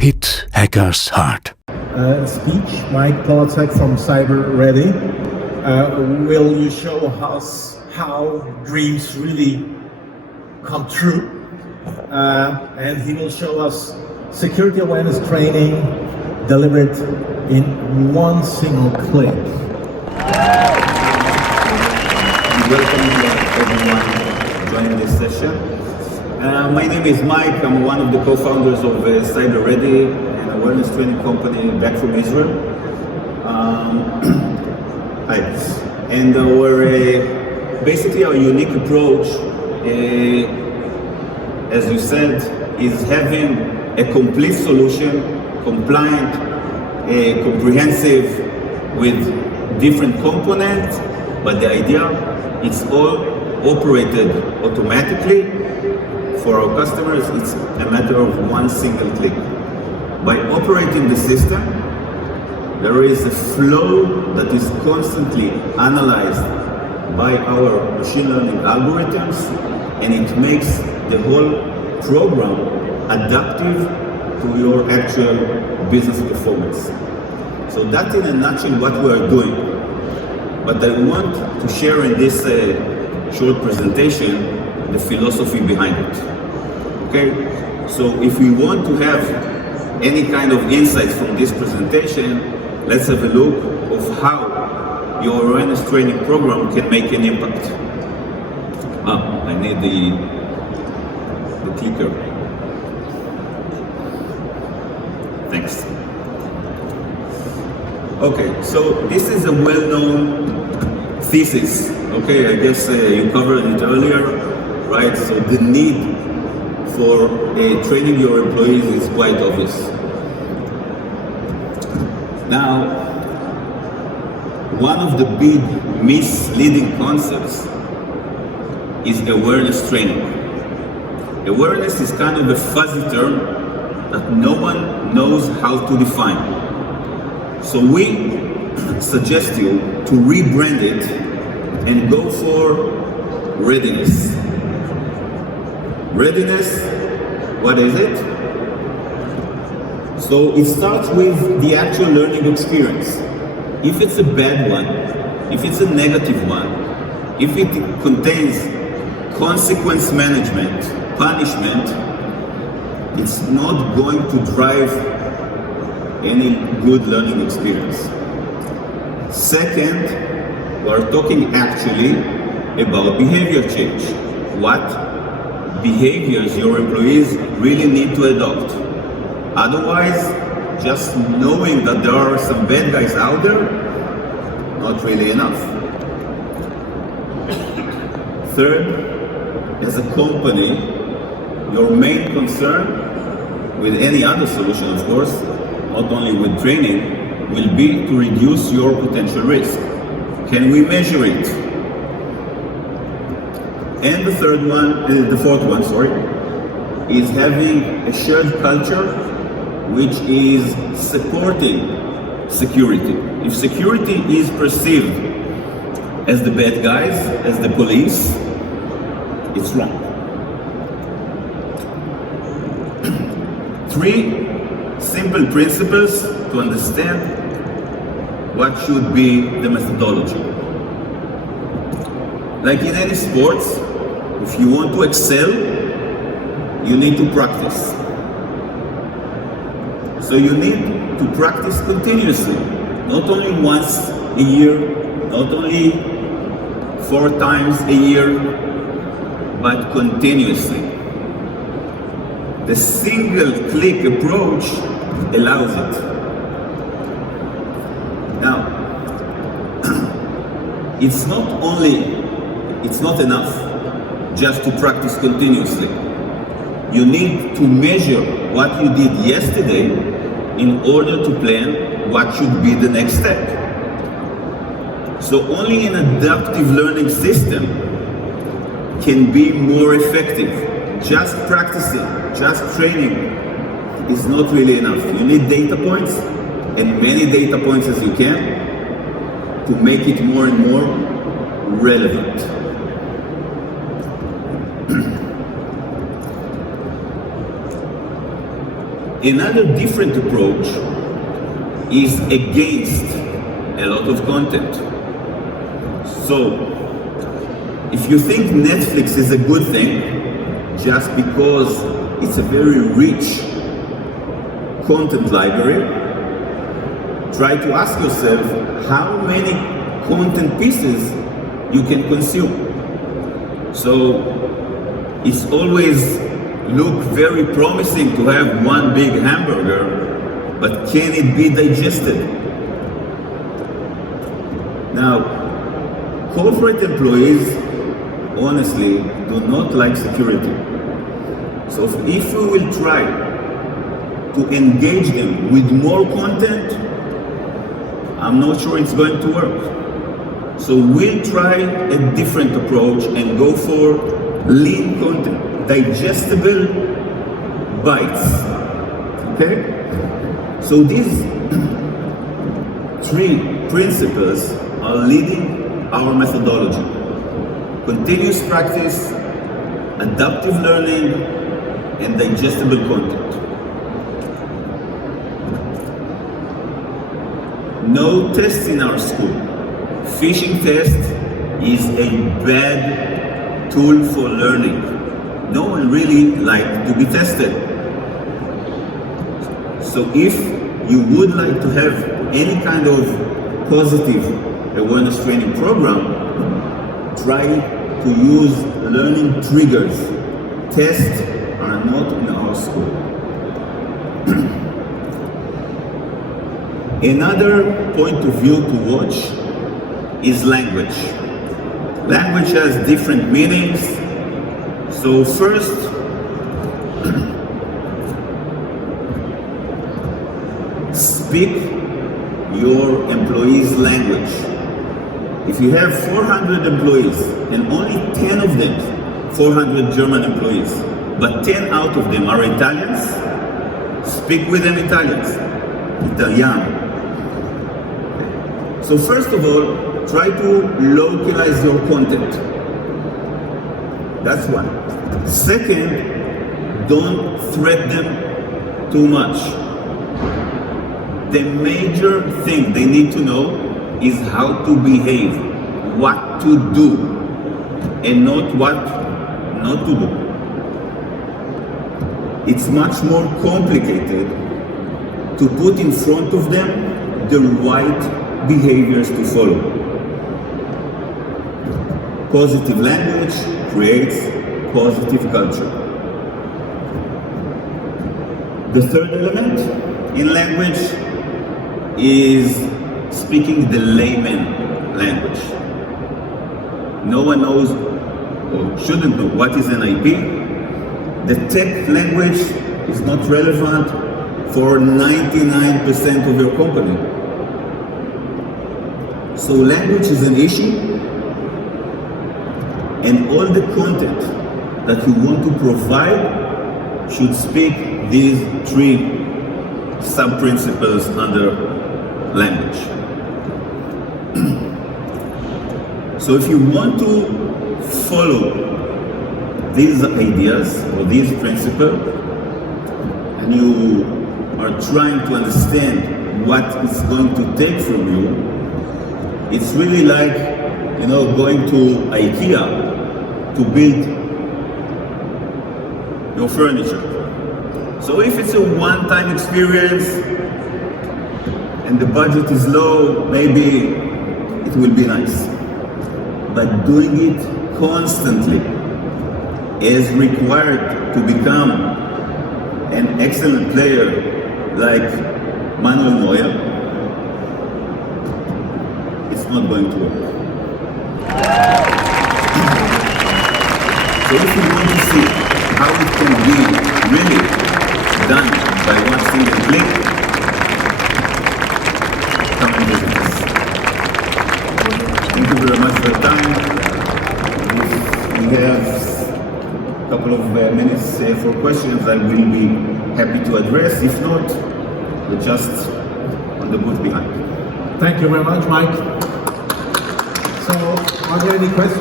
hit hackers hard. Speech, Mike Polastek from CybeReady. Will you show us how dreams really come true? And he will show us security awareness training delivered in one single click. Welcome everyone joining this session. My name is Mike. I'm one of the co-founders of CybeReady, an awareness training company back from Israel. Hi. And basically our unique approach, as you said, is having a complete solution, compliant, comprehensive, with different components, but the idea, it's all operated automatically. For our customers, it's a matter of one single click. By operating the system, there is a flow that is constantly analyzed by our machine learning algorithms, and it makes the whole program adaptive to your actual business performance. So that's in a nutshell what we are doing. But I want to share in this short presentation the philosophy behind it. Okay? So if we want to have any kind of insights from this presentation, let's have a look of how your awareness training program can make an impact. I need the clicker. Thanks. Okay, so this is a well-known thesis. Okay, I guess you covered it earlier, right? So the need for training your employees is quite obvious. Now, one of the big misleading concepts is awareness training. Awareness is kind of a fuzzy term that no one knows how to define. So we suggest you to rebrand it and go for readiness. Readiness, what is it? So it starts with the actual learning experience. If it's a bad one, if it's a negative one, if it contains consequence management, punishment, it's not going to drive any good learning experience. Second, we're talking actually about behavior change. What behaviors your employees really need to adopt. Otherwise, just knowing that there are some bad guys out there, not really enough. Third, as a company, your main concern with any other solution, of course, not only with training, will be to reduce your potential risk. Can we measure it? And the fourth one, is having a shared culture which is supporting security. If security is perceived as the bad guys, as the police, it's wrong. 3 simple principles to understand what should be the methodology. Like in any sports, if you want to excel, you need to practice. So you need to practice continuously, not only once a year, not only 4 times a year, but continuously. The single click approach allows it. Now, it's not enough just to practice continuously. You need to measure what you did yesterday in order to plan what should be the next step. So only an adaptive learning system can be more effective. Just practicing, just training is not really enough. You need data points, and many data points as you can, to make it more and more relevant. Another different approach is against a lot of content. So, if you think Netflix is a good thing, just because it's a very rich content library, try to ask yourself how many content pieces you can consume. So, it's always look very promising to have one big hamburger, but can it be digested? Now, corporate employees honestly do not like security. So if we will try to engage them with more content, I'm not sure it's going to work. So we'll try a different approach and go for lean content, digestible bites. Okay? So these three principles are leading our methodology: continuous practice, adaptive learning, and digestible content. No tests in our school. Phishing test is a bad tool for learning. No one really likes to be tested. So if you would like to have any kind of positive awareness training program, try to use learning triggers. Tests are not in our school. Another point of view to watch is language. Language has different meanings. So first, speak your employees' language. If you have 400 employees and only 10 of them, 400 German employees, but 10 out of them are Italians, speak with them Italiano. So first of all, try to localize your content. That's one. Second, don't threat them too much. The major thing they need to know is how to behave, what to do, and not what not to do. It's much more complicated to put in front of them the right behaviors to follow. Positive language creates positive culture. The third element in language is speaking the layman language. No one knows or shouldn't know what is an IP. The tech language is not relevant for 99% of your company. So language is an issue, and all the content that you want to provide should speak these three sub-principles under language. So if you want to follow these ideas or these principles, and you are trying to understand what it's going to take from you, it's really like, going to IKEA to build your furniture. So if it's a one-time experience and the budget is low, maybe it will be nice. But doing it constantly is required to become an excellent player like Manuel Neuer. It's not going to work. So if you want to see how it can be really done by one single click, come and visit us. Thank you very much for your time. We have a couple of minutes for questions I will be happy to address. If not, we're just on the booth behind. Thank you very much, Mike. So, are there any questions?